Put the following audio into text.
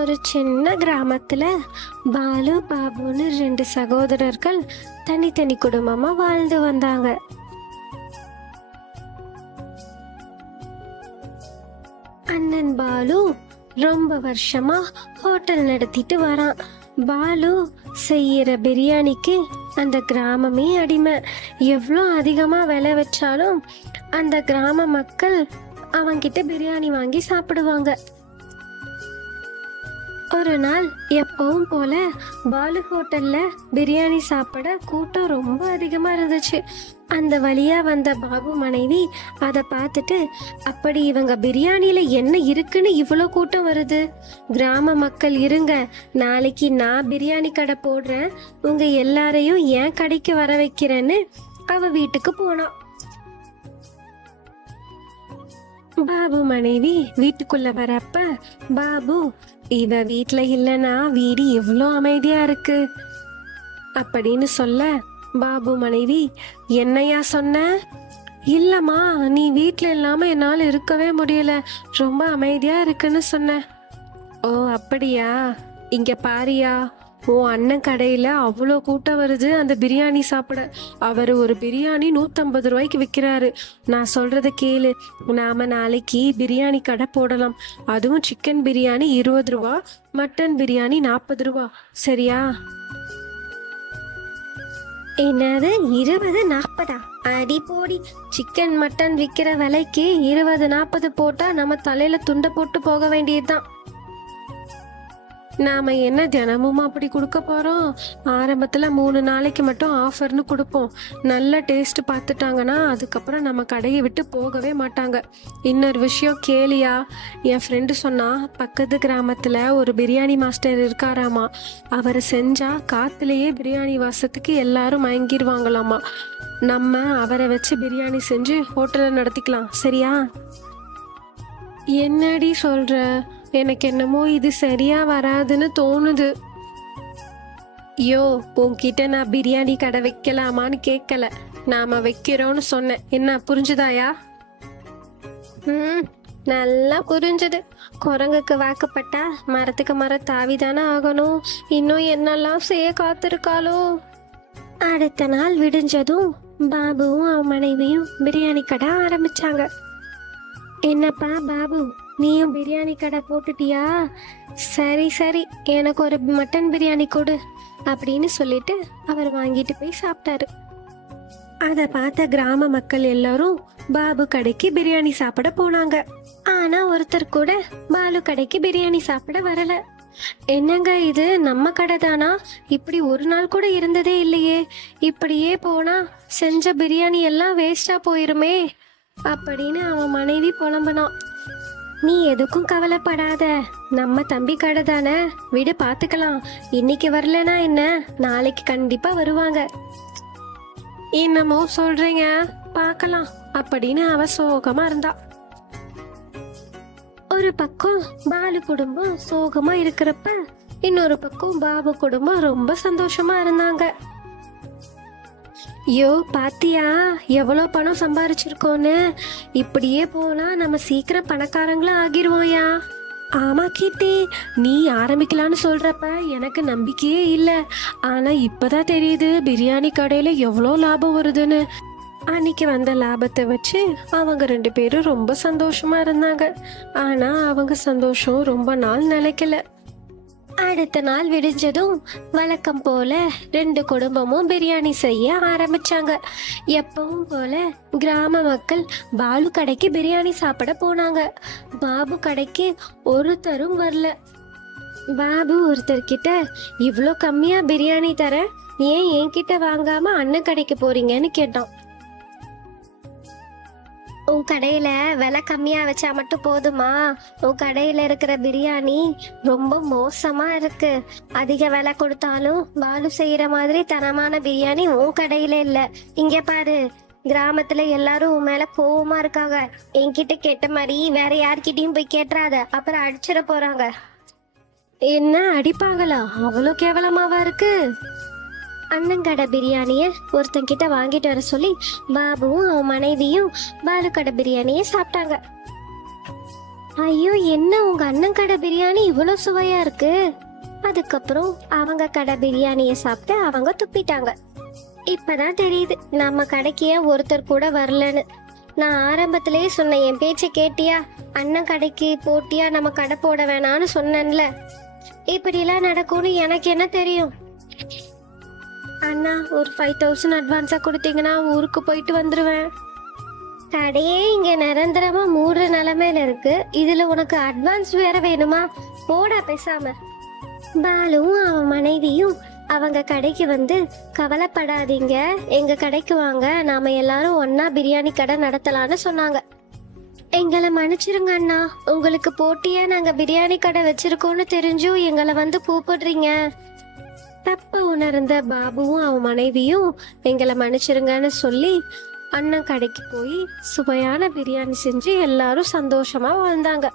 ஒரு சின்ன கிராமத்துல பாலு பாபுன்னு ரெண்டு சகோதரர்கள் தனித்தனி குடும்பமா வாழ்ந்து வந்தாங்க. அண்ணன் பாலு ரொம்ப வருஷமா ஹோட்டல் நடத்திட்டு வரான். பாலு செய்யற பிரியாணிக்கு அந்த கிராமமே அடிமை. எவ்வளோ அதிகமா விலை வச்சாலும் அந்த கிராம மக்கள் அவன்கிட்ட பிரியாணி வாங்கி சாப்பிடுவாங்க. ஒரு நாள் எப்பவும் போல பாலு ஹோட்டல்ல பிரியாணி சாப்பிட கூட்டம் ரொம்ப அதிகமா இருந்துச்சு. அந்த வழியா வந்த பாபு மனைவி அதை பார்த்துட்டு, அப்படி இவங்க பிரியாணியில என்ன இருக்குன்னு இவ்வளோ கூட்டம் வருது, கிராம மக்கள் இருங்க, நாளைக்கு நான் பிரியாணி கடை போடுறேன், உங்க எல்லாரையும் என் கடைக்கு வர வைக்கிறேன்னு அவ வீட்டுக்கு போனான். பாபு மனைவி வீட்டுக்குள்ள வரப்ப பாபு, இவ வீட்டுல இல்லனா வீடு எவ்வளோ அமைதியா இருக்கு அப்படின்னு சொல்ல, பாபு மனைவி, என்னையா சொன்ன? இல்லம்மா, நீ வீட்டுல இல்லாம என்னால இருக்கவே முடியல, ரொம்ப அமைதியா இருக்குன்னு சொன்ன. ஓ அப்படியா, இங்க பாரியா, உன் அண்ணன் கடையில அவ்வளோ கூட்டம் வருது அந்த பிரியாணி சாப்பிட. அவர் ஒரு பிரியாணி 150 ரூபாய்க்கு விற்கிறாரு. நான் சொல்றத கேளு, நாம நாளைக்கு பிரியாணி கடை போடலாம். அதுவும் சிக்கன் பிரியாணி 20 ரூபா, மட்டன் பிரியாணி 40 ரூபா, சரியா? என்னது 20-40? அடி போடி, சிக்கன் மட்டன் விற்கிற விலைக்கு 20-40 போட்டா நம்ம தலையில துண்டை போட்டு போக வேண்டியதுதான். நாம என்ன தினமும் அப்படி கொடுக்க போறோம்? ஆரம்பத்துல 3 நாளைக்கு மட்டும் ஆஃபர்னு கொடுப்போம். நல்ல டேஸ்ட் பார்த்துட்டாங்கன்னா அதுக்கப்புறம் நம்ம கடையை விட்டு போகவே மாட்டாங்க. இன்னொரு விஷயம் கேளியா, என் ஃப்ரெண்டு சொன்னா, பக்கத்து கிராமத்துல ஒரு பிரியாணி மாஸ்டர் இருக்காராமா. அவர் செஞ்சா காத்துலயே பிரியாணி வாசத்துக்கு எல்லாரும் மயங்கிடுவாங்களாமா. நம்ம அவரை வச்சு பிரியாணி செஞ்சு ஹோட்டலை நடத்திக்கலாம், சரியா? என்னடி சொல்ற? எனக்கு என்னமோ இது சரியா வராதுன்னு தோணுது. யோ, உன்கிட்ட நான் பிரியாணி கடை வைக்கலாமான்னு கேட்கல, நாம வைக்கிறோம்னு சொன்னேன். என்ன புரிஞ்சுதாயா? நல்லா புரிஞ்சது. குரங்குக்கு வாக்கப்பட்டா மரத்துக்கு மரம் தாவிதானே ஆகணும். இன்னும் என்னெல்லாம் செய்ய காத்திருக்காளோ. அடுத்த நாள் விடிஞ்சதும் பாபுவும் அவன் மனைவியும் பிரியாணி கடை ஆரம்பிச்சாங்க. என்னப்பா பாபு, நீயும் பிரியாணி கடை போட்டுட்டியா? சரி சரி, எனக்கு ஒரு மட்டன் பிரியாணி கொடு அப்படின்னு சொல்லிட்டு அவர் வாங்கிட்டு போய் சாப்பிட்டாரு. அதை பார்த்த கிராம மக்கள் எல்லாரும் பாபு கடைக்கு பிரியாணி சாப்பிட போனாங்க. ஆனா ஒருத்தர் கூட பாலு கடைக்கு பிரியாணி சாப்பிட வரல. என்னங்க இது, நம்ம கடை தானா? இப்படி ஒரு நாள் கூட இருந்ததே இல்லையே. இப்படியே போனா செஞ்ச பிரியாணி எல்லாம் வேஸ்டா போயிருமே அப்படின்னு அவன் மனைவி புலம்பனான். நீ எதுக்கும் கவலைப்படாத, நம்ம தம்பி கடை தானே, விடு பார்த்துக்கலாம். இன்னைக்கு வரலனா என்ன, நாளைக்கு கண்டிப்பா வருவாங்க. என்னமோ சொல்றீங்க, பார்க்கலாம் அப்படின்னு அவ சோகமா இருந்தா. ஒரு பக்கம் பாலு குடும்பம் சோகமா இருக்கிறப்ப இன்னொரு பக்கம் பாபு குடும்பம் ரொம்ப சந்தோஷமா இருந்தாங்க. யோ பாத்தியா எவ்வளோ பணம் சம்பாரிச்சிருக்கோன்னு, இப்படியே போனா நம்ம சீக்கிரம் பணக்காரங்களா ஆகிருவோயா. ஆமா கீர்த்தி, நீ ஆரம்பிக்கலான்னு சொல்றப்ப எனக்கு நம்பிக்கையே இல்லை. ஆனா இப்பதான் தெரியுது பிரியாணி கடையில எவ்வளோ லாபம் வருதுன்னு. அன்னைக்கு வந்த லாபத்தை வச்சு அவங்க 2 பேரும் ரொம்ப சந்தோஷமா இருந்தாங்க. ஆனா அவங்க சந்தோஷம் ரொம்ப நாள் நிலைக்கல. அடுத்த நாள் விடிஞ்சதும் வழக்கம் போல 2 குடும்பமும் பிரியாணி செய்ய ஆரம்பிச்சாங்க. எப்பவும் போல கிராம மக்கள் பாலு கடைக்கு பிரியாணி சாப்பிட போனாங்க. பாபு கடைக்கு ஒருத்தரும் வரல. பாபு ஒருத்தர்கிட்ட, இவ்வளோ கம்மியா பிரியாணி தர, ஏன் என்கிட்ட வாங்காம அண்ணன் கடைக்கு போறீங்கன்னு கேட்டான். உன் கடையில விலை கம்மியா வச்சா மட்டும் போதுமா? உன் கடையில இருக்கிற பிரியாணி ரொம்ப மோசமா இருக்கு. அதிக விலை கொடுத்தாலும் பாலு செய்யற மாதிரி தரமான பிரியாணி உன் கடையில இல்ல. இங்க பாரு, கிராமத்துல எல்லாரும் உன் மேல கோவமா இருக்காங்க. என்கிட்ட கேட்ட மாதிரி வேற யார்கிட்டயும் போய் கேட்டுறாத, அப்புறம் அடிச்சிட போறாங்க. என்ன அடிப்பாங்களா? அவ்வளோ கேவலமாவா இருக்கு? அண்ணங்கடை பிரியாணிய ஒருத்தங்கிட்ட வாங்கிட்டு வர சொல்லி பாபுவும் அவன் மனைவியும் பாலு கடை பிரியாணிய சாப்பிட்டாங்க. ஐயோ, என்ன உங்க அண்ணன் கடை பிரியாணி இவ்வளோ சுவையா இருக்கு. அதுக்கப்புறம் அவங்க கடை பிரியாணியை சாப்பிட்டு அவங்க துப்பிட்டாங்க. இப்பதான் தெரியுது நம்ம கடைக்கு ஏன் ஒருத்தர் கூட வரலன்னு. நான் ஆரம்பத்திலேயே சொன்னேன், என் பேச்சை கேட்டியா? அண்ணன் கடைக்கு போட்டியா நம்ம கடை போட வேணான்னு சொன்னேன்ல. இப்படிலாம் நடக்கும்னு எனக்கு என்ன தெரியும்? அண்ணா, ஒரு 5000 அட்வான்ஸா கொடுத்தீங்கன்னா ஊருக்கு போயிட்டு வந்துருவேன். கடையே இங்க நிரந்தரமா மூடுற நிலைமையில இருக்கு, இதுல உனக்கு அட்வான்ஸ் வேற வேணுமா? போடா பேசாம. பாலுவும் அவன் மனைவியும் அவங்க கடைக்கு வந்து, கவலைப்படாதீங்க, எங்க கடைக்கு வாங்க, நாம எல்லாரும் ஒன்னா பிரியாணி கடை நடத்தலாம்னு சொன்னாங்க. எங்களை மன்னிச்சிருங்க அண்ணா, உங்களுக்கு போட்டியா நாங்க பிரியாணி கடை வச்சிருக்கோம்னு தெரிஞ்சும் எங்களை வந்து கூப்பிடுறீங்க. தப்ப உணர்ந்த பாபுவும் அவன் மனைவியும் எங்களை மன்னிச்சிருங்கன்னு சொல்லி அண்ணன் கடைக்கு போய் சுவையான பிரியாணி செஞ்சு எல்லாரும் சந்தோஷமா வாழ்ந்தாங்க.